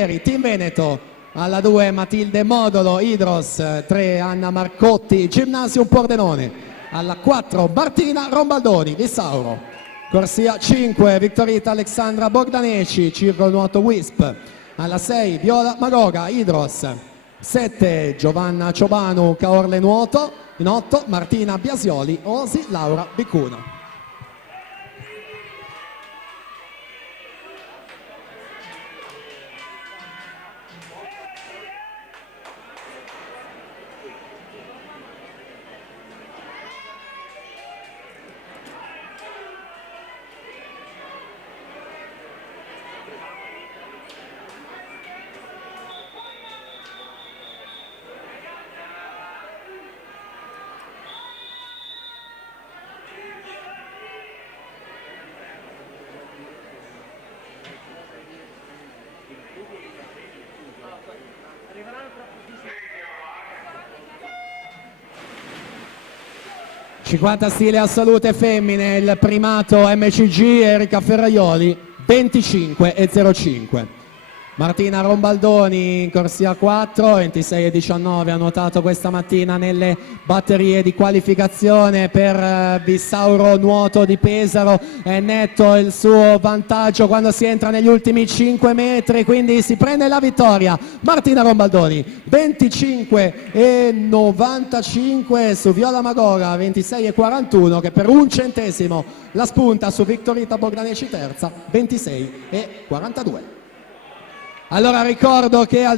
Team Veneto, alla 2 Matilde Modolo, Idros, 3 Anna Marcotti, Gymnasium Pordenone, alla 4 Martina Rombaldoni, Lissauro, corsia 5 Vittorita Alexandra Bogdaneci, Circolo Nuoto Wisp, alla 6 Viola Magoga, Idros, 7 Giovanna Ciobanu, Caorle Nuoto, in 8 Martina Biasioli, Osi Laura Bicuna. ...50 stile a salute femmine, il primato MCG Erika Ferraioli, 25,05. Martina Rombaldoni in corsia 4, 26,19 ha nuotato questa mattina nelle batterie di qualificazione per Bissauro Nuoto di Pesaro. È netto il suo vantaggio quando si entra negli ultimi 5 metri, quindi si prende la vittoria Martina Rombaldoni, 25,95 su Viola Magoga, 26,41, che per un centesimo la spunta su Vittorita Bogdaneci terza, 26,42. Allora ricordo che